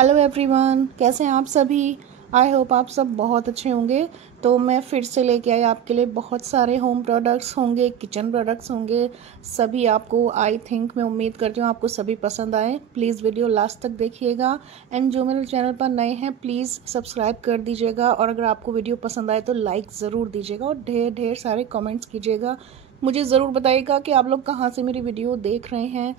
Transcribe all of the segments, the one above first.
Hello everyone, कैसे हैं आप सभी। आई होप आप सब बहुत अच्छे होंगे। तो मैं फिर से लेके आई आपके लिए बहुत सारे होम प्रोडक्ट्स होंगे, किचन प्रोडक्ट्स होंगे। सभी आपको आई थिंक मैं उम्मीद करती हूँ आपको सभी पसंद आए। प्लीज़ वीडियो लास्ट तक देखिएगा एंड जो मेरे चैनल पर नए हैं प्लीज़ सब्सक्राइब कर दीजिएगा और अगर आपको वीडियो पसंद आए तो लाइक ज़रूर दीजिएगा और ढेर ढेर सारे कमेंट्स कीजिएगा। मुझे ज़रूर बताइएगा कि आप लोग कहाँ से मेरी वीडियो देख रहे हैं।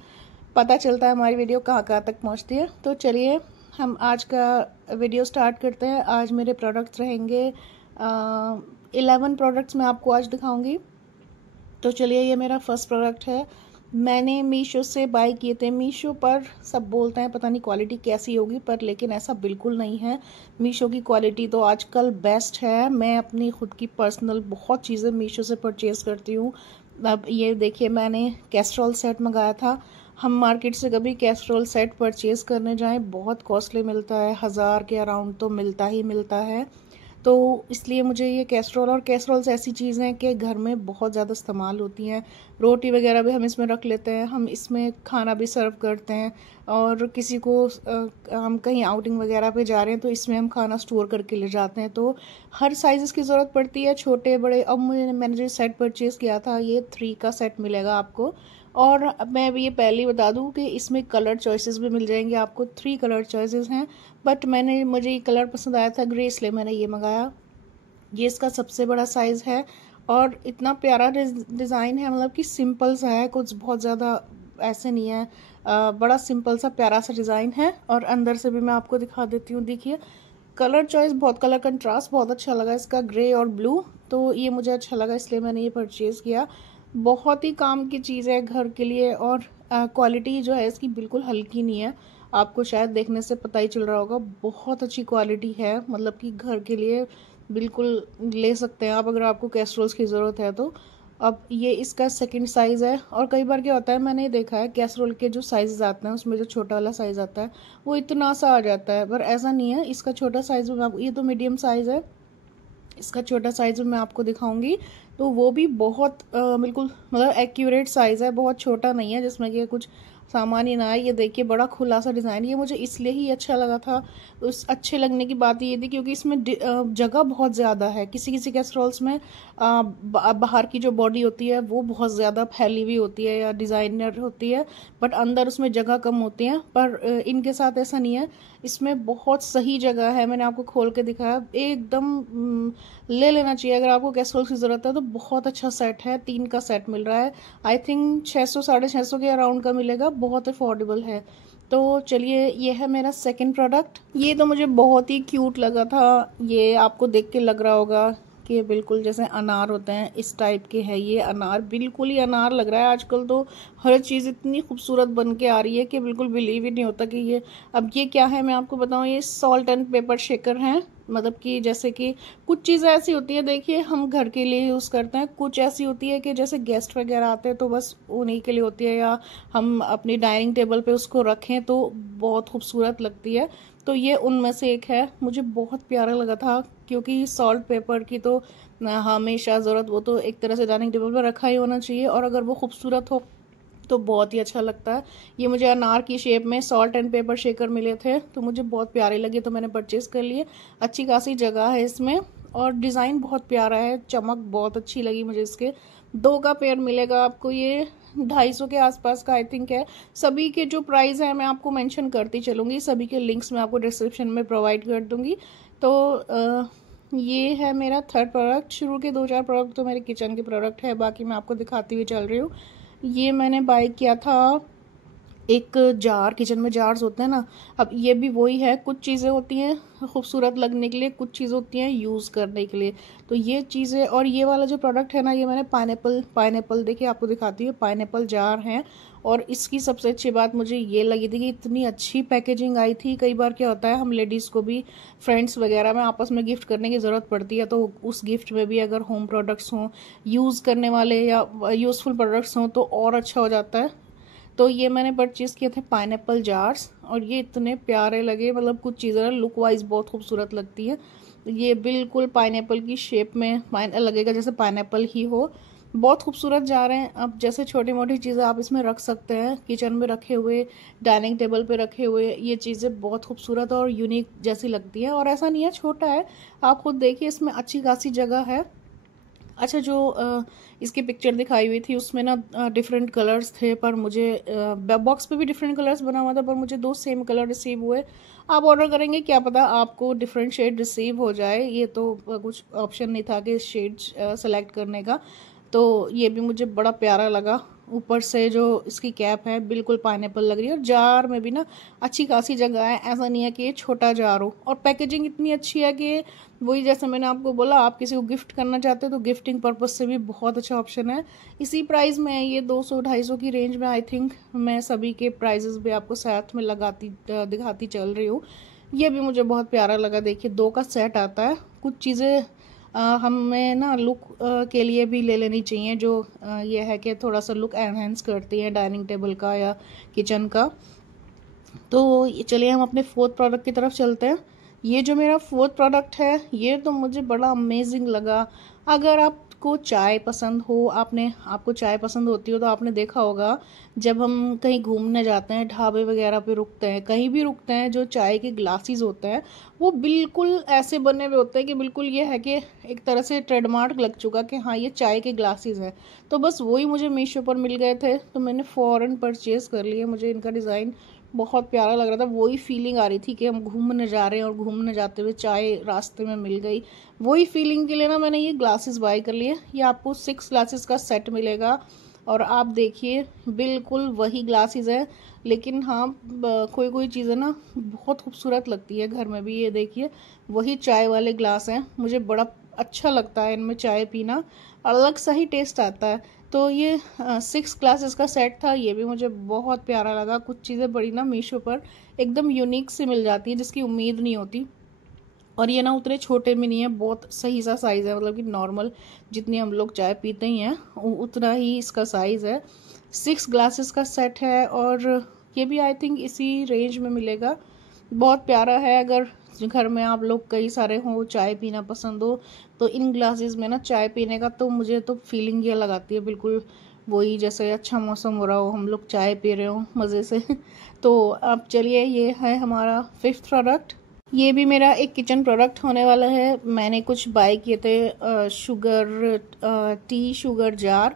पता चलता है हमारी वीडियो कहाँ कहाँ तक पहुँचती है। तो चलिए हम आज का वीडियो स्टार्ट करते हैं। आज मेरे प्रोडक्ट्स रहेंगे 11 प्रोडक्ट्स मैं आपको आज दिखाऊंगी। तो चलिए, ये मेरा फर्स्ट प्रोडक्ट है। मैंने मीशो से बाय किए थे। मीशो पर सब बोलते हैं पता नहीं क्वालिटी कैसी होगी, पर लेकिन ऐसा बिल्कुल नहीं है। मीशो की क्वालिटी तो आजकल बेस्ट है। मैं अपनी खुद की पर्सनल बहुत चीज़ें मीशो से परचेज़ करती हूँ। अब ये देखिए, मैंने कैस्ट्रॉल सेट मंगाया था। हम मार्केट से कभी कैस्ट्रॉल सेट परचेज़ करने जाएं बहुत कॉस्टली मिलता है, 1000 के अराउंड तो मिलता ही मिलता है। तो इसलिए मुझे ये कैसरोल्स ऐसी चीज़ हैं कि घर में बहुत ज़्यादा इस्तेमाल होती हैं। रोटी वगैरह भी हम इसमें रख लेते हैं, हम इसमें खाना भी सर्व करते हैं और किसी को हम कहीं आउटिंग वगैरह पे जा रहे हैं तो इसमें हम खाना स्टोर करके ले जाते हैं। तो हर साइज़ की ज़रूरत पड़ती है, छोटे बड़े। अब मैंने जो सेट परचेज़ किया था ये 3 का सेट मिलेगा आपको। और मैं अभी ये पहले ही बता दूं कि इसमें कलर चॉइसेस भी मिल जाएंगे आपको। 3 कलर चॉइसेस हैं, बट मुझे ये कलर पसंद आया था ग्रे, इसलिए मैंने ये मंगाया। ये इसका सबसे बड़ा साइज़ है और इतना प्यारा डिज़ाइन है, मतलब कि सिंपल सा है, कुछ बहुत ज़्यादा ऐसे नहीं है। बड़ा सिंपल सा प्यारा सा डिज़ाइन है। और अंदर से भी मैं आपको दिखा देती हूँ। देखिए, कलर चॉइस बहुत, कलर कंट्रास्ट बहुत अच्छा लगा इसका, ग्रे और ब्लू। तो ये मुझे अच्छा लगा इसलिए मैंने ये परचेज़ किया। बहुत ही काम की चीज़ है घर के लिए और क्वालिटी जो है इसकी बिल्कुल हल्की नहीं है। आपको शायद देखने से पता ही चल रहा होगा, बहुत अच्छी क्वालिटी है। मतलब कि घर के लिए बिल्कुल ले सकते हैं आप अगर आपको कैसरोल्स की ज़रूरत है तो। अब ये इसका सेकंड साइज़ है। और कई बार क्या होता है, मैंने देखा है कैसरोल के जो साइज़ आते हैं उसमें जो छोटा वाला साइज़ आता है वो इतना सा आ जाता है, पर ऐसा नहीं है। इसका छोटा साइज़ में ये तो मीडियम साइज़ है, इसका छोटा साइज़ मैं आपको दिखाऊंगी। तो वो भी बहुत बिल्कुल मतलब एक्यूरेट साइज़ है, बहुत छोटा नहीं है जिसमें कि कुछ सामान ही ना आए। ये देखिए, बड़ा खुला सा डिज़ाइन, ये मुझे इसलिए ही अच्छा लगा था। उस अच्छे लगने की बात ये थी क्योंकि इसमें जगह बहुत ज़्यादा है। किसी किसी कैसरोल्स में बाहर की जो बॉडी होती है वो बहुत ज़्यादा फैली हुई होती है या डिज़ाइनर होती है, बट अंदर उसमें जगह कम होती है। पर इनके साथ ऐसा नहीं है, इसमें बहुत सही जगह है। मैंने आपको खोल के दिखाया, एकदम ले लेना चाहिए अगर आपको कैसरोल की ज़रूरत है तो। बहुत अच्छा सेट है, 3 का सेट मिल रहा है। आई थिंक 600 650 के अराउंड का मिलेगा, बहुत अफोर्डेबल है। तो चलिए, ये है मेरा सेकंड प्रोडक्ट। ये तो मुझे बहुत ही क्यूट लगा था। ये आपको देख के लग रहा होगा कि बिल्कुल जैसे अनार होते हैं इस टाइप के है। ये अनार बिल्कुल ही अनार लग रहा है। आजकल तो हर चीज़ इतनी खूबसूरत बन के आ रही है कि बिल्कुल बिलीव ही नहीं होता कि ये। अब ये क्या है मैं आपको बताऊं, ये सॉल्ट एंड पेपर शेकर हैं। मतलब कि जैसे कि कुछ चीज़ें ऐसी होती है, देखिए हम घर के लिए यूज़ करते हैं, कुछ ऐसी होती है कि जैसे गेस्ट वगैरह आते हैं तो बस उन्हीं के लिए होती है, या हम अपनी डाइनिंग टेबल पे उसको रखें तो बहुत खूबसूरत लगती है। तो ये उनमें से एक है, मुझे बहुत प्यारा लगा था क्योंकि सॉल्ट पेपर की तो हमेशा ज़रूरत, वो तो एक तरह से डाइनिंग टेबल पर रखा ही होना चाहिए और अगर वो खूबसूरत हो तो बहुत ही अच्छा लगता है। ये मुझे अनार की शेप में सॉल्ट एंड पेपर शेकर मिले थे तो मुझे बहुत प्यारे लगे तो मैंने परचेज़ कर लिए। अच्छी खासी जगह है इसमें और डिज़ाइन बहुत प्यारा है, चमक बहुत अच्छी लगी मुझे इसके। 2 का पेयर मिलेगा आपको, ये 250 के आसपास का आई थिंक है। सभी के जो प्राइस है मैं आपको मेंशन करती चलूँगी, सभी के लिंक्स मैं आपको डिस्क्रिप्शन में प्रोवाइड कर दूँगी। तो ये है मेरा थर्ड प्रोडक्ट। शुरू के 2-4 प्रोडक्ट तो मेरे किचन के प्रोडक्ट है, बाकी मैं आपको दिखाती हुई चल रही हूँ। ये मैंने बाय किया था एक जार, किचन में जार्स होते हैं ना। अब ये भी वही है, कुछ चीज़ें होती हैं खूबसूरत लगने के लिए, कुछ चीज़ें होती हैं यूज़ करने के लिए। तो ये चीज़ें, और ये वाला जो प्रोडक्ट है ना, ये मैंने पाइनएप्पल देखिए आपको दिखाती हूँ, पाइनएप्पल जार हैं। और इसकी सबसे अच्छी बात मुझे ये लगी थी कि इतनी अच्छी पैकेजिंग आई थी। कई बार क्या होता है, हम लेडीज़ को भी फ्रेंड्स वगैरह में आपस में गिफ्ट करने की ज़रूरत पड़ती है, तो उस गिफ्ट में भी अगर होम प्रोडक्ट्स हों, यूज़ करने वाले या यूज़फुल प्रोडक्ट्स हों तो और अच्छा हो जाता है। तो ये मैंने परचेज़ किए थे पाइनएप्पल जार्स और ये इतने प्यारे लगे। मतलब कुछ चीज़ें लुक वाइज बहुत खूबसूरत लगती है। ये बिल्कुल पाइनएप्पल की शेप में लगेगा जैसे पाइनएप्पल ही हो। बहुत खूबसूरत जा रहे हैं। अब जैसे छोटी मोटी चीज़ें आप इसमें रख सकते हैं, किचन में रखे हुए, डाइनिंग टेबल पे रखे हुए, ये चीज़ें बहुत खूबसूरत और यूनिक जैसी लगती हैं। और ऐसा नहीं है छोटा है, आप खुद देखिए इसमें अच्छी खासी जगह है। अच्छा, जो इसकी पिक्चर दिखाई हुई थी उसमें ना डिफरेंट कलर्स थे, पर मुझे बॉक्स पे भी डिफरेंट कलर्स बना हुआ था, पर मुझे 2 सेम कलर रिसीव हुए। आप ऑर्डर करेंगे क्या पता आपको डिफरेंट शेड रिसीव हो जाए, ये तो कुछ ऑप्शन नहीं था कि शेड सेलेक्ट करने का। तो ये भी मुझे बड़ा प्यारा लगा। ऊपर से जो इसकी कैप है बिल्कुल पाइनएप्पल लग रही है, और जार में भी ना अच्छी खासी जगह है, ऐसा नहीं है कि ये छोटा जार हो। और पैकेजिंग इतनी अच्छी है कि वही जैसे मैंने आपको बोला, आप किसी को गिफ्ट करना चाहते हो तो गिफ्टिंग पर्पज से भी बहुत अच्छा ऑप्शन है। इसी प्राइस में है ये, 200-250 की रेंज में। आई थिंक मैं सभी के प्राइजेस भी आपको साथ में लगाती दिखाती चल रही हूँ। ये भी मुझे बहुत प्यारा लगा। देखिए 2 का सेट आता है। कुछ चीज़ें हमें ना लुक के लिए भी ले लेनी चाहिए, जो ये है कि थोड़ा सा लुक एनहेंस करती है डाइनिंग टेबल का या किचन का। तो चलिए हम अपने 4th प्रोडक्ट की तरफ चलते हैं। ये जो मेरा 4th प्रोडक्ट है, ये तो मुझे बड़ा अमेजिंग लगा। अगर आपको चाय पसंद हो, आपको चाय पसंद होती हो, तो आपने देखा होगा जब हम कहीं घूमने जाते हैं, ढाबे वगैरह पे रुकते हैं, कहीं भी रुकते हैं, जो चाय के ग्लासेस होते हैं वो बिल्कुल ऐसे बने हुए होते हैं कि बिल्कुल ये है कि एक तरह से ट्रेडमार्क लग चुका कि हाँ ये चाय के ग्लासेस हैं। तो बस वही मुझे मीशो पर मिल गए थे, तो मैंने फ़ौरन परचेज़ कर लिए। मुझे इनका डिज़ाइन बहुत प्यारा लग रहा था। वही फीलिंग आ रही थी कि हम घूमने जा रहे हैं और घूमने जाते हुए चाय रास्ते में मिल गई। वही फीलिंग के लिए ना मैंने ये ग्लासेस बाय कर लिए। ये आपको 6 ग्लासेस का सेट मिलेगा, और आप देखिए बिल्कुल वही ग्लासेस है, लेकिन हाँ कोई कोई चीज़ें ना बहुत खूबसूरत लगती है घर में भी। ये देखिए वही चाय वाले ग्लास हैं। मुझे बड़ा अच्छा लगता है इनमें चाय पीना, अलग सा ही टेस्ट आता है। तो ये 6 ग्लासेस का सेट था, ये भी मुझे बहुत प्यारा लगा। कुछ चीज़ें बड़ी ना मीशो पर एकदम यूनिक सी मिल जाती है जिसकी उम्मीद नहीं होती। और ये ना उतने छोटे भी नहीं है, बहुत सही सा साइज़ है, मतलब कि नॉर्मल जितनी हम लोग चाय पीते ही हैं उतना ही इसका साइज़ है। 6 ग्लासेस का सेट है, और ये भी आई थिंक इसी रेंज में मिलेगा। बहुत प्यारा है। अगर घर में आप लोग कई सारे हों, चाय पीना पसंद हो, तो इन ग्लासेस में ना चाय पीने का तो मुझे तो फीलिंग ये लगाती है बिल्कुल वही जैसे अच्छा मौसम हो रहा हो, हम लोग चाय पी रहे हो मज़े से। तो अब चलिए, ये है हमारा 5th प्रोडक्ट। ये भी मेरा एक किचन प्रोडक्ट होने वाला है। मैंने कुछ बाय किए थे टी शुगर जार।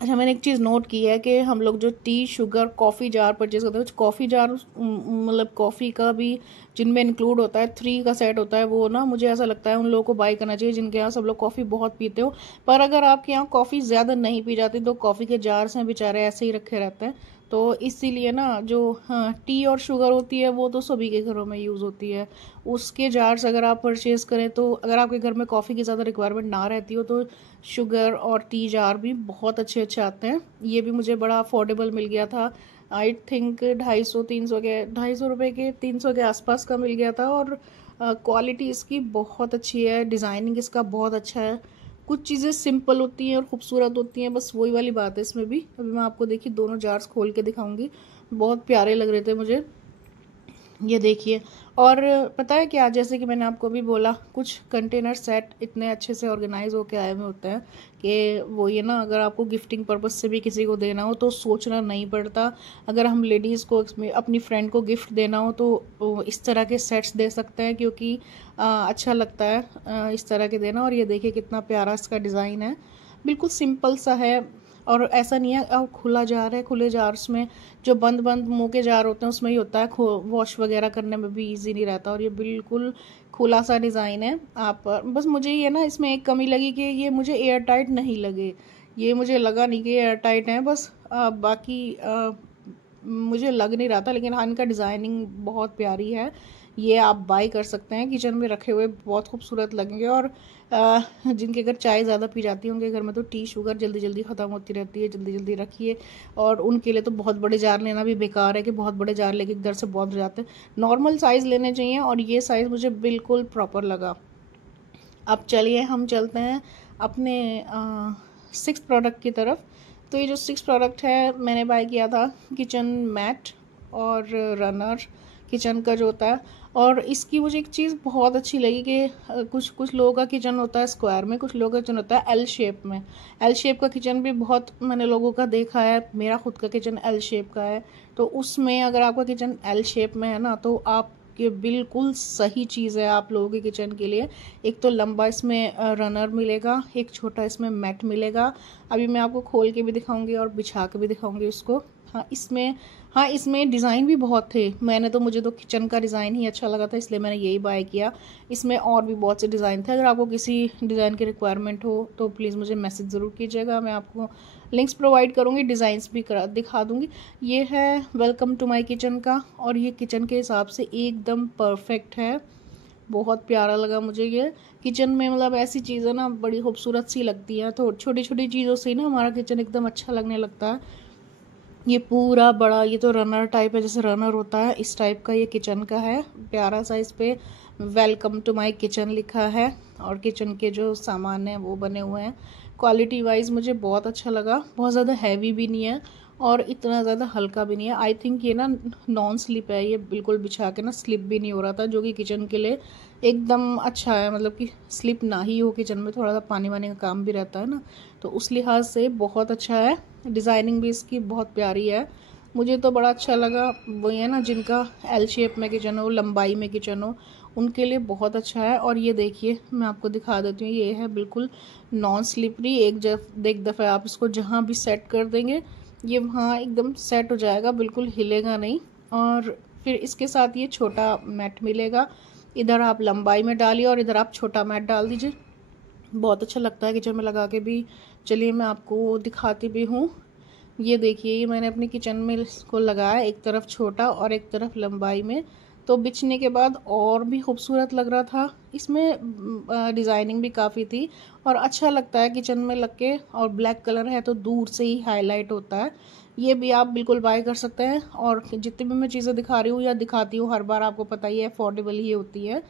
अच्छा, मैंने एक चीज़ नोट की है कि हम लोग जो T sugar coffee jar purchase करते हैं, कॉफ़ी जार मतलब कॉफ़ी का भी जिनमें इंक्लूड होता है, 3 का सेट होता है, वो ना मुझे ऐसा लगता है उन लोगों को बाय करना चाहिए जिनके यहाँ सब लोग कॉफ़ी बहुत पीते हो। पर अगर आपके यहाँ कॉफ़ी ज़्यादा नहीं पी जाती तो कॉफ़ी के जार्स हैं बेचारे ऐसे ही रखे रहते हैं। तो इसीलिए ना जो हाँ टी और शुगर होती है वो तो सभी के घरों में यूज़ होती है। उसके जार्स अगर आप परचेज़ करें, तो अगर आपके घर में कॉफ़ी की ज़्यादा रिक्वायरमेंट ना रहती हो, तो शुगर और टी जार भी बहुत अच्छे अच्छे आते हैं। ये भी मुझे बड़ा अफोर्डेबल मिल गया था। आई थिंक 250 रुपये के 300 के आसपास का मिल गया था। और क्वालिटी इसकी बहुत अच्छी है, डिज़ाइनिंग इसका बहुत अच्छा है। कुछ चीज़ें सिंपल होती हैं और खूबसूरत होती हैं, बस वही वाली बात है इसमें भी। अभी मैं आपको देखिए दोनों जार्स खोल के दिखाऊंगी, बहुत प्यारे लग रहे थे मुझे। ये देखिए। और पता है क्या, जैसे कि मैंने आपको भी बोला, कुछ कंटेनर सेट इतने अच्छे से ऑर्गेनाइज होके आए हुए होते हैं कि वो ये ना अगर आपको गिफ्टिंग पर्पज से भी किसी को देना हो तो सोचना नहीं पड़ता। अगर हम लेडीज़ को अपनी फ्रेंड को गिफ्ट देना हो तो इस तरह के सेट्स दे सकते हैं, क्योंकि अच्छा लगता है इस तरह के देना। और ये देखिए कितना प्यारा इसका डिज़ाइन है, बिल्कुल सिंपल सा है। और ऐसा नहीं है और खुला जार है। खुले जार्स में जो बंद बंद मुंह के जार होते हैं उसमें ही होता है वॉश वगैरह करने में भी इजी नहीं रहता। और ये बिल्कुल खुला सा डिज़ाइन है। आप बस मुझे ये ना इसमें एक कमी लगी कि ये मुझे एयर टाइट नहीं लगे। ये मुझे लगा नहीं कि एयर टाइट है, बस बाकी मुझे लग नहीं रहा था। लेकिन हाँ, इनका डिज़ाइनिंग बहुत प्यारी है। ये आप बाय कर सकते हैं, किचन में रखे हुए बहुत खूबसूरत लगेंगे। और जिनके घर चाय ज़्यादा पी जाती है उनके घर में तो टी शुगर जल्दी जल्दी ख़त्म होती रहती है, जल्दी जल्दी रखिए। और उनके लिए तो बहुत बड़े जार लेना भी बेकार है कि बहुत बड़े जार लेके घर से बहुत हो जाते हैं। नॉर्मल साइज़ लेने चाहिए, और ये साइज़ मुझे बिल्कुल प्रॉपर लगा। अब चलिए हम चलते हैं अपने 6th प्रोडक्ट की तरफ। तो ये जो 6th प्रोडक्ट है मैंने बाय किया था किचन मैट और रनर किचन का जो होता है। और इसकी मुझे एक चीज़ बहुत अच्छी लगी कि कुछ लोगों का किचन होता है स्क्वायर में, कुछ लोगों का किचन होता है एल शेप में। एल शेप का किचन भी बहुत मैंने लोगों का देखा है, मेरा खुद का किचन एल शेप का है। तो उसमें अगर आपका किचन एल शेप में है ना, तो आपके बिल्कुल सही चीज़ है आप लोगों के किचन के लिए। एक तो लंबा इसमें रनर मिलेगा, एक छोटा इसमें मैट मिलेगा। अभी मैं आपको खोल के भी दिखाऊंगी और बिछा के भी दिखाऊंगी उसको। हाँ इसमें डिज़ाइन भी बहुत थे। मुझे तो किचन का डिज़ाइन ही अच्छा लगा था, इसलिए मैंने यही बाय किया। इसमें और भी बहुत से डिज़ाइन थे। अगर आपको किसी डिज़ाइन की रिक्वायरमेंट हो तो प्लीज़ मुझे मैसेज ज़रूर कीजिएगा, मैं आपको लिंक्स प्रोवाइड करूँगी, डिज़ाइंस भी दिखा दूँगी। ये है वेलकम टू माई किचन का, और ये किचन के हिसाब से एकदम परफेक्ट है। बहुत प्यारा लगा मुझे ये किचन में, मतलब ऐसी चीज़ें ना बड़ी खूबसूरत सी लगती हैं, तो छोटी छोटी चीज़ों से ही ना हमारा किचन एकदम अच्छा लगने लगता है। ये पूरा बड़ा, ये तो रनर टाइप है, जैसे रनर होता है इस टाइप का ये किचन का है। प्यारा सा इस पे वेलकम टू माय किचन लिखा है, और किचन के जो सामान हैं वो बने हुए हैं। क्वालिटी वाइज मुझे बहुत अच्छा लगा, बहुत ज़्यादा हैवी भी नहीं है और इतना ज़्यादा हल्का भी नहीं है। आई थिंक ये ना नॉन स्लिप है, ये बिल्कुल बिछा के ना स्लिप भी नहीं हो रहा था, जो कि किचन के लिए एकदम अच्छा है। मतलब कि स्लिप ना ही हो, किचन में थोड़ा सा पानी वानी का काम भी रहता है ना, तो उस लिहाज से बहुत अच्छा है। डिज़ाइनिंग भी इसकी बहुत प्यारी है, मुझे तो बड़ा अच्छा लगा। वही है ना जिनका एल शेप में किचन हो, लंबाई में किचन हो, उनके लिए बहुत अच्छा है। और ये देखिए मैं आपको दिखा देती हूँ, ये है बिल्कुल नॉन स्लिपरी। एक दफ़ा आप इसको जहाँ भी सेट कर देंगे ये वहाँ एकदम सेट हो जाएगा, बिल्कुल हिलेगा नहीं। और फिर इसके साथ ये छोटा मैट मिलेगा, इधर आप लंबाई में डालिए और इधर आप छोटा मैट डाल दीजिए। बहुत अच्छा लगता है किचन में लगा के भी। चलिए मैं आपको दिखाती भी हूँ। ये देखिए, ये मैंने अपने किचन में इसको लगाया, एक तरफ छोटा और एक तरफ लंबाई में, तो बिछने के बाद और भी खूबसूरत लग रहा था। इसमें डिज़ाइनिंग भी काफ़ी थी और अच्छा लगता है किचन में लग के, और ब्लैक कलर है तो दूर से ही हाईलाइट होता है। ये भी आप बिल्कुल बाय कर सकते हैं। और जितनी भी मैं चीज़ें दिखा रही हूँ या दिखाती हूँ हर बार, आपको पता ही है अफोर्डेबल ही होती है।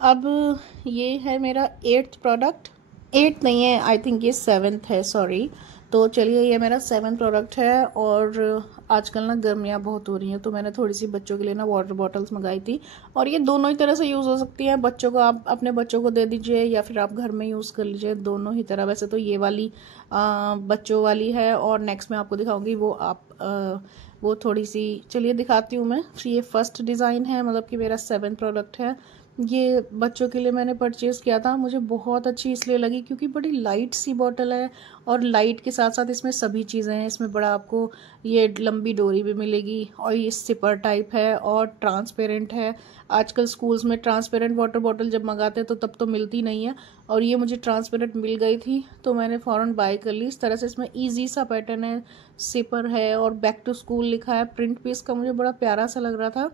अब ये है मेरा 8th प्रोडक्ट, 8 नहीं है, आई थिंक ये 7th है, सॉरी। तो चलिए ये मेरा 7th प्रोडक्ट है। और आजकल ना गर्मियाँ बहुत हो रही हैं, तो मैंने थोड़ी सी बच्चों के लिए ना वाटर बॉटल्स मंगाई थी। और ये दोनों ही तरह से यूज़ हो सकती हैं, बच्चों को आप अपने बच्चों को दे दीजिए या फिर आप घर में यूज़ कर लीजिए, दोनों ही तरह। वैसे तो ये वाली बच्चों वाली है, और नेक्स्ट मैं आपको दिखाऊंगी वो थोड़ी सी, चलिए दिखाती हूँ मैं। ये फर्स्ट डिज़ाइन है, मतलब कि मेरा 7th प्रोडक्ट है। ये बच्चों के लिए मैंने परचेज़ किया था, मुझे बहुत अच्छी इसलिए लगी क्योंकि बड़ी लाइट सी बॉटल है, और लाइट के साथ साथ इसमें सभी चीज़ें हैं। इसमें बड़ा आपको ये लंबी डोरी भी मिलेगी, और ये सिपर टाइप है और ट्रांसपेरेंट है। आजकल स्कूल्स में ट्रांसपेरेंट वाटर बॉटल जब मंगाते हैं तो तब तो मिलती नहीं है, और ये मुझे ट्रांसपेरेंट मिल गई थी तो मैंने फ़ौरन बाय कर ली। इस तरह से इसमें ईजी सा पैटर्न है, सिपर है और बैक टू स्कूल लिखा है। प्रिंट भी इसका मुझे बड़ा प्यारा सा लग रहा था।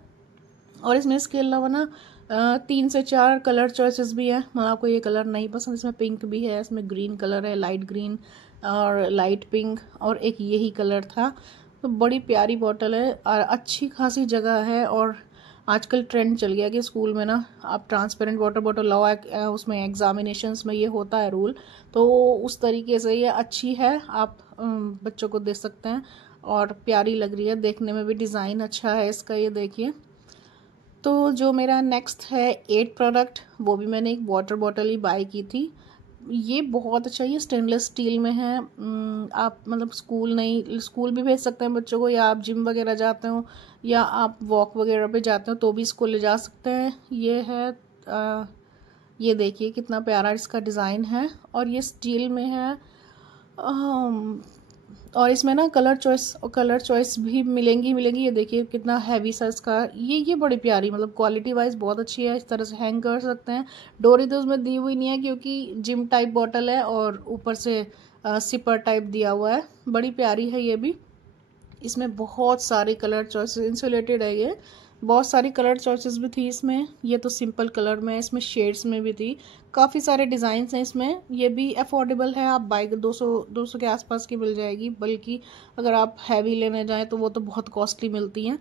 और इसमें इसके अलावा ना 3 से 4 कलर चॉइसेस भी हैं। मतलब आपको ये कलर नहीं पसंद, इसमें पिंक भी है, इसमें ग्रीन कलर है, लाइट ग्रीन और लाइट पिंक, और एक यही कलर था। तो बड़ी प्यारी बॉटल है और अच्छी खासी जगह है। और आजकल ट्रेंड चल गया कि स्कूल में ना आप ट्रांसपेरेंट वाटर बॉटल लाओ, उसमें एग्जामिनेशंस में ये होता है रूल, तो उस तरीके से ये अच्छी है, आप बच्चों को दे सकते हैं। और प्यारी लग रही है देखने में भी, डिज़ाइन अच्छा है इसका, ये देखिए। तो जो मेरा नेक्स्ट है 8 प्रोडक्ट, वो भी मैंने एक वाटर बॉटल ही बाय की थी। ये बहुत अच्छा, ये स्टेनलेस स्टील में है। आप मतलब स्कूल भी भेज सकते हैं बच्चों को, या आप जिम वगैरह जाते हो या आप वॉक वगैरह पे जाते हो तो भी इसको ले जा सकते हैं। ये है ये देखिए कितना प्यारा इसका डिज़ाइन है, और ये स्टील में है। और इसमें ना कलर चॉइस भी मिलेंगी। ये देखिए कितना हैवी सा इसका, ये बड़ी प्यारी, मतलब क्वालिटी वाइज बहुत अच्छी है। इस तरह से हैंग कर सकते हैं। डोरी तो उसमें दी हुई नहीं है क्योंकि जिम टाइप बॉटल है, और ऊपर से सिपर टाइप दिया हुआ है। बड़ी प्यारी है ये भी। इसमें बहुत सारे कलर चॉइसेस, इंसुलेटेड है ये, बहुत सारी कलर चॉइसेस भी थी इसमें। ये तो सिंपल कलर में है, इसमें शेड्स में भी थी, काफ़ी सारे डिज़ाइंस हैं इसमें। ये भी अफोर्डेबल है, आप बाइक 200 के आसपास की मिल जाएगी, बल्कि अगर आप हैवी लेने जाएं तो वो तो बहुत कॉस्टली मिलती हैं।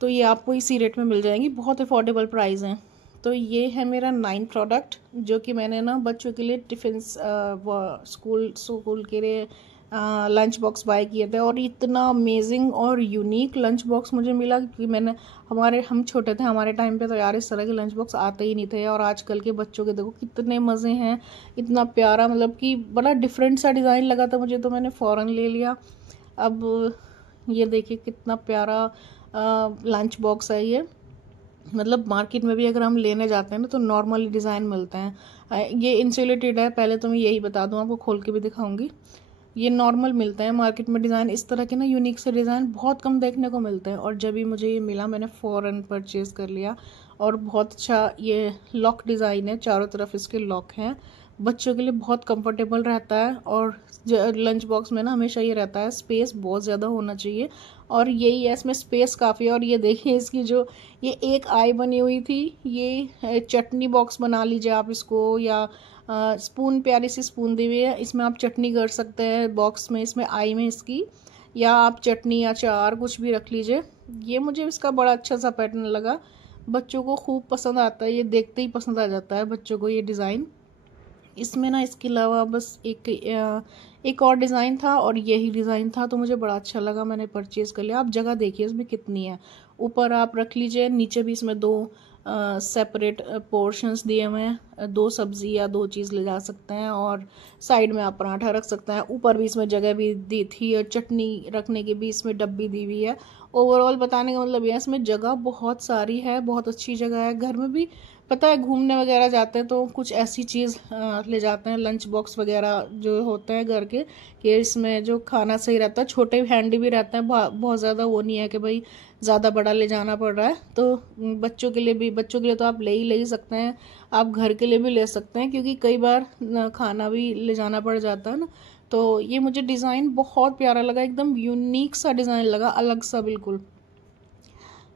तो ये आपको इसी रेट में मिल जाएंगी, बहुत अफोर्डेबल प्राइस हैं। तो ये है मेरा 9 प्रोडक्ट, जो कि मैंने ना बच्चों के लिए टिफ़िन स्कूल के लिए लंच बॉक्स बाय किए थे, और इतना अमेजिंग और यूनिक लंच बॉक्स मुझे मिला कि हम छोटे थे, हमारे टाइम पे तो यार इस तरह के लंच बॉक्स आते ही नहीं थे। और आजकल के बच्चों के देखो कितने मज़े हैं, इतना प्यारा, मतलब कि बड़ा डिफरेंट सा डिज़ाइन लगा था मुझे, तो मैंने फ़ौरन ले लिया। अब ये देखिए कितना प्यारा लंच बॉक्स है ये। मतलब मार्केट में भी अगर हम लेने जाते हैं ना तो नॉर्मली डिज़ाइन मिलते हैं। ये इंसुलेटेड है, पहले तो मैं यही बता दूँ, आपको खोल के भी दिखाऊंगी। ये नॉर्मल मिलते हैं मार्केट में डिज़ाइन, इस तरह के ना यूनिक से डिज़ाइन बहुत कम देखने को मिलते हैं। और जब भी मुझे ये मिला मैंने फ़ौरन परचेज़ कर लिया। और बहुत अच्छा ये लॉक डिज़ाइन है, चारों तरफ इसके लॉक हैं, बच्चों के लिए बहुत कंफर्टेबल रहता है। और लंच बॉक्स में ना हमेशा ये रहता है, स्पेस बहुत ज़्यादा होना चाहिए, और यही है, इसमें स्पेस काफ़ी है। और ये देखिए इसकी जो ये एक आई बनी हुई थी, ये चटनी बॉक्स बना लीजिए आप इसको, या स्पून, प्यारी सी स्पून दी हुई है, इसमें आप चटनी कर सकते हैं बॉक्स में, इसमें आई में इसकी, या आप चटनी या अचार कुछ भी रख लीजिए। ये मुझे इसका बड़ा अच्छा सा पैटर्न लगा, बच्चों को खूब पसंद आता है, ये देखते ही पसंद आ जाता है बच्चों को ये डिज़ाइन। इसमें ना इसके अलावा बस एक और डिज़ाइन था, और यही डिज़ाइन था, तो मुझे बड़ा अच्छा लगा, मैंने परचेज़ कर लिया। आप जगह देखिए इसमें कितनी है, ऊपर आप रख लीजिए, नीचे भी इसमें दो सेपरेट पोर्शंस दिए हुए हैं, दो सब्ज़ी या दो चीज़ ले जा सकते हैं, और साइड में आप पराठा रख सकते हैं। ऊपर भी इसमें जगह भी दी थी, और चटनी रखने की भी इसमें डब्बी दी हुई है। ओवरऑल बताने का मतलब ये है, इसमें जगह बहुत सारी है, बहुत अच्छी जगह है। घर में भी पता है घूमने वगैरह जाते हैं तो कुछ ऐसी चीज़ ले जाते हैं, लंच बॉक्स वगैरह जो होते हैं घर के, कि इसमें जो खाना सही रहता है, छोटे हैंडी भी रहते हैं, बहुत ज़्यादा वो नहीं है कि भाई ज़्यादा बड़ा ले जाना पड़ रहा है। तो बच्चों के लिए तो आप ले ही सकते हैं, आप घर के लिए भी ले सकते हैं, क्योंकि कई बार खाना भी ले जाना पड़ जाता है ना। तो ये मुझे डिज़ाइन बहुत प्यारा लगा, एकदम यूनिक सा डिज़ाइन लगा, अलग सा बिल्कुल।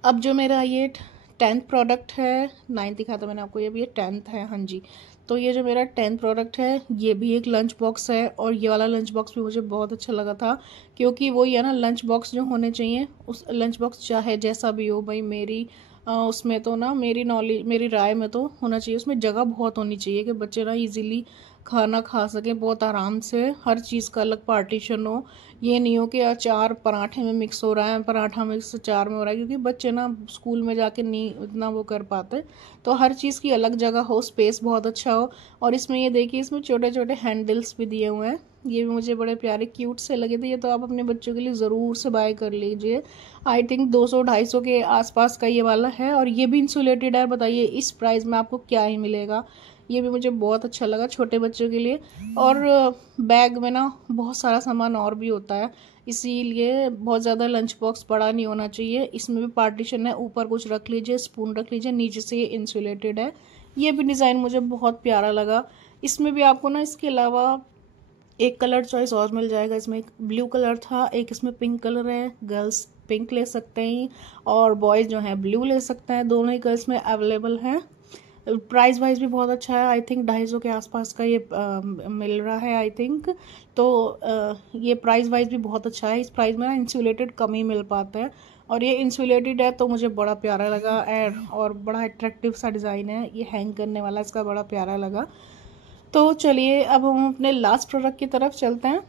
अब जो मेरा ये 10th प्रोडक्ट है, 9th दिखा था मैंने आपको, ये भी ये 10th है, हाँ जी। तो ये जो मेरा 10th प्रोडक्ट है, ये भी एक लंच बॉक्स है, और ये वाला लंच बॉक्स भी मुझे बहुत अच्छा लगा था, क्योंकि वो ये ना लंच बॉक्स जो होने चाहिए, उस लंच बॉक्स चाहे जैसा भी हो भाई, उसमें तो ना मेरी राय में तो होना चाहिए, उसमें जगह बहुत होनी चाहिए कि बच्चे ना इजीली खाना खा सकें बहुत आराम से, हर चीज़ का अलग पार्टीशन हो। ये नहीं हो कि अचार पराठे में मिक्स हो रहा है, पराठा मिक्स अचार में हो रहा है, क्योंकि बच्चे ना स्कूल में जाके नहीं इतना वो कर पाते। तो हर चीज़ की अलग जगह हो, स्पेस बहुत अच्छा हो। और इसमें ये देखिए, इसमें छोटे छोटे हैंडल्स भी दिए हुए हैं, ये भी मुझे बड़े प्यारे क्यूट से लगे थे। ये तो आप अपने बच्चों के लिए ज़रूर से बाय कर लीजिए। आई थिंक 200-250 के आसपास का ये वाला है, और ये भी इंसुलेटेड है। बताइए इस प्राइस में आपको क्या ही मिलेगा। ये भी मुझे बहुत अच्छा लगा छोटे बच्चों के लिए। और बैग में ना बहुत सारा सामान और भी होता है, इसीलिए बहुत ज़्यादा लंच बॉक्स बड़ा नहीं होना चाहिए। इसमें भी पार्टीशन है, ऊपर कुछ रख लीजिए, स्पून रख लीजिए, नीचे से ये इंसुलेटेड है। ये भी डिज़ाइन मुझे बहुत प्यारा लगा। इसमें भी आपको ना इसके अलावा एक कलर चॉइस और मिल जाएगा। इसमें एक ब्लू कलर था, एक इसमें पिंक कलर है, गर्ल्स पिंक ले सकते हैं और बॉयज़ जो हैं ब्लू ले सकते हैं, दोनों ही कलर्स में अवेलेबल हैं। प्राइस वाइज भी बहुत अच्छा है, आई थिंक 250 के आसपास का ये मिल रहा है आई थिंक। तो ये प्राइस वाइज भी बहुत अच्छा है। इस प्राइस में ना इंसुलेटेड कम ही मिल पाता है, और ये इंसुलेटेड है तो मुझे बड़ा प्यारा लगा। और बड़ा अट्रैक्टिव सा डिज़ाइन है, ये हैंग करने वाला, इसका बड़ा प्यारा लगा। तो चलिए अब हम अपने लास्ट प्रोडक्ट की तरफ चलते हैं।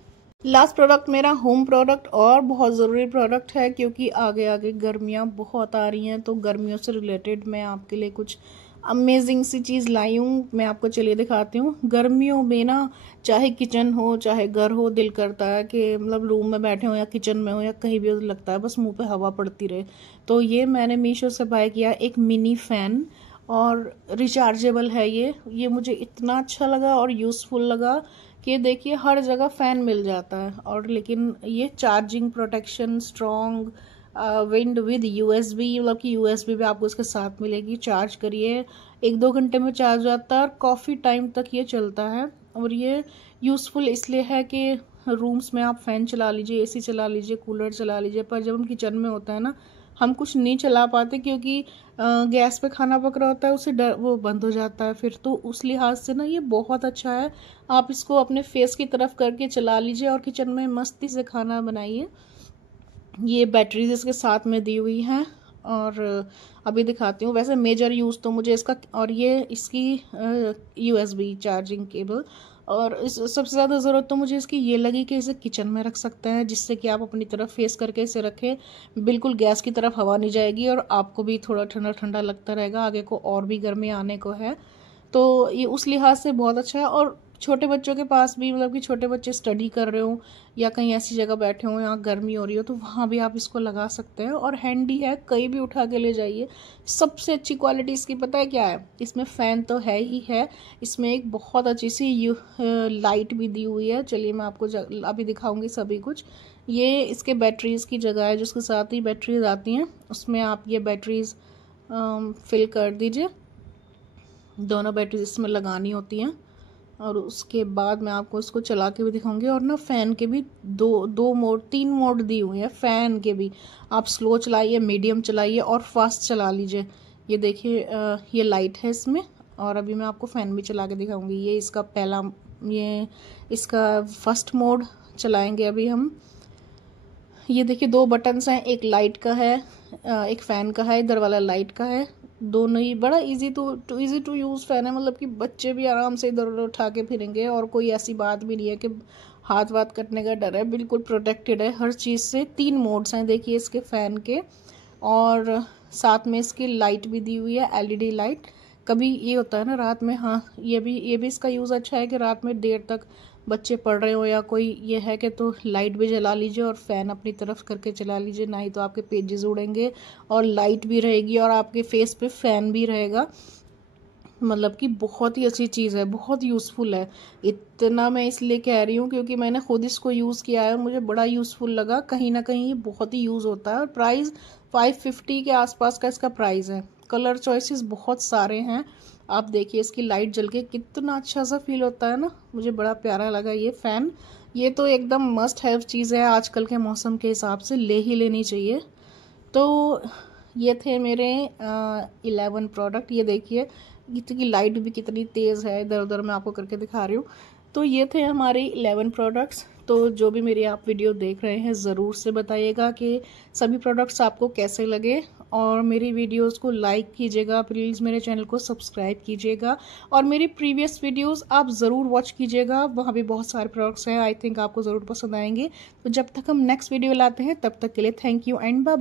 लास्ट प्रोडक्ट मेरा होम प्रोडक्ट और बहुत ज़रूरी प्रोडक्ट है, क्योंकि आगे आगे गर्मियाँ बहुत आ रही हैं, तो गर्मियों से रिलेटेड मैं आपके लिए कुछ अमेजिंग सी चीज़ लाई हूँ। मैं आपको चलिए दिखाती हूँ। गर्मियों में ना चाहे किचन हो चाहे घर हो, दिल करता है कि मतलब रूम में बैठे हो या किचन में हो या कहीं भी हो, लगता है बस मुंह पे हवा पड़ती रहे। तो ये मैंने मीशो से बाय किया एक मिनी फ़ैन, और रिचार्जेबल है ये मुझे इतना अच्छा लगा और यूज़फुल लगा कि देखिए हर जगह फ़ैन मिल जाता है। और लेकिन ये charging protection strong wind with USB, मतलब कि यूएसबी भी आपको इसके साथ मिलेगी। चार्ज करिए 1-2 घंटे में चार्ज हो जाता है, और काफ़ी टाइम तक ये चलता है। और ये यूज़फुल इसलिए है कि रूम्स में आप फ़ैन चला लीजिए, एसी चला लीजिए, कूलर चला लीजिए, पर जब हम किचन में होता है ना, हम कुछ नहीं चला पाते, क्योंकि गैस पे खाना पक रहा होता है, उसे वो बंद हो जाता है फिर। तो उस लिहाज से ना ये बहुत अच्छा है। आप इसको अपने फेस की तरफ करके चला लीजिए और किचन में मस्ती से खाना बनाइए। ये बैटरीज इसके साथ में दी हुई हैं, और अभी दिखाती हूँ। वैसे मेजर यूज़ तो मुझे इसका, और ये इसकी यूएसबी चार्जिंग केबल, और इस सबसे ज़्यादा ज़रूरत तो मुझे इसकी ये लगी कि इसे किचन में रख सकते हैं, जिससे कि आप अपनी तरफ फेस करके इसे रखें, बिल्कुल गैस की तरफ हवा नहीं जाएगी और आपको भी थोड़ा ठंडा ठंडा लगता रहेगा, आगे को और भी गर्मी आने को है। तो ये उस लिहाज से बहुत अच्छा है। और छोटे बच्चों के पास भी, मतलब कि छोटे बच्चे स्टडी कर रहे हो या कहीं ऐसी जगह बैठे हो यहाँ गर्मी हो रही हो, तो वहाँ भी आप इसको लगा सकते हैं। और हैंडी है, कहीं भी उठा के ले जाइए। सबसे अच्छी क्वालिटी इसकी पता है क्या है? इसमें फ़ैन तो है ही है, इसमें एक बहुत अच्छी सी लाइट भी दी हुई है। चलिए मैं आपको अभी दिखाऊंगी सभी कुछ। ये इसके बैटरीज़ की जगह है, जिसके साथ ही बैटरीज आती हैं, उसमें आप ये बैटरीज फिल कर दीजिए। दोनों बैटरीज इसमें लगानी होती हैं और उसके बाद मैं आपको इसको चला के भी दिखाऊंगी। और ना फ़ैन के भी दो मोड, 3 मोड दी हुई है फ़ैन के भी। आप स्लो चलाइए, मीडियम चलाइए और फास्ट चला लीजिए। ये देखिए ये लाइट है इसमें। और अभी मैं आपको फ़ैन भी चला के दिखाऊंगी। ये इसका पहला, ये इसका फर्स्ट मोड चलाएंगे अभी हम। ये देखिए 2 बटन्स हैं, एक लाइट का है, एक फ़ैन का है, इधर वाला लाइट का है। दोनों ही बड़ा इजी टू यूज़ फ़ैन है, मतलब कि बच्चे भी आराम से इधर उधर उठा के फिरेंगे और कोई ऐसी बात भी नहीं है कि हाथ वाथ कटने का डर है। बिल्कुल प्रोटेक्टेड है हर चीज़ से। 3 मोड्स हैं देखिए इसके फ़ैन के, और साथ में इसकी लाइट भी दी हुई है, एलईडी लाइट। कभी ये होता है ना रात में, हाँ ये भी इसका यूज़ अच्छा है कि रात में देर तक बच्चे पढ़ रहे हो या कोई ये है कि, तो लाइट भी जला लीजिए और फ़ैन अपनी तरफ करके चला लीजिए, नहीं तो आपके पेजेस उड़ेंगे। और लाइट भी रहेगी और आपके फेस पे फ़ैन भी रहेगा। मतलब कि बहुत ही अच्छी चीज़ है, बहुत यूज़फुल है। इतना मैं इसलिए कह रही हूँ क्योंकि मैंने खुद इसको यूज़ किया है, मुझे बड़ा यूज़फुल लगा। कहीं ना कहीं ये बहुत ही यूज़ होता है। और प्राइस 550 के आसपास का इसका प्राइस है। कलर चॉइसेस बहुत सारे हैं। आप देखिए इसकी लाइट जल के कितना अच्छा सा फील होता है ना, मुझे बड़ा प्यारा लगा ये फ़ैन। ये तो एकदम मस्ट हैव चीज़ है, आजकल के मौसम के हिसाब से ले ही लेनी चाहिए। तो ये थे मेरे 11 प्रोडक्ट। ये देखिए इसकी लाइट भी कितनी तेज़ है, इधर उधर मैं आपको करके दिखा रही हूँ। तो ये थे हमारे 11 प्रोडक्ट्स। तो जो भी मेरी आप वीडियो देख रहे हैं ज़रूर से बताइएगा कि सभी प्रोडक्ट्स आपको कैसे लगे। और मेरी वीडियोस को लाइक कीजिएगा, प्लीज़ मेरे चैनल को सब्सक्राइब कीजिएगा। और मेरी प्रीवियस वीडियोस आप ज़रूर वॉच कीजिएगा, वहाँ भी बहुत सारे प्रोडक्ट्स हैं, आई थिंक आपको ज़रूर पसंद आएंगे। तो जब तक हम नेक्स्ट वीडियो लाते हैं तब तक के लिए थैंक यू एंड बाय।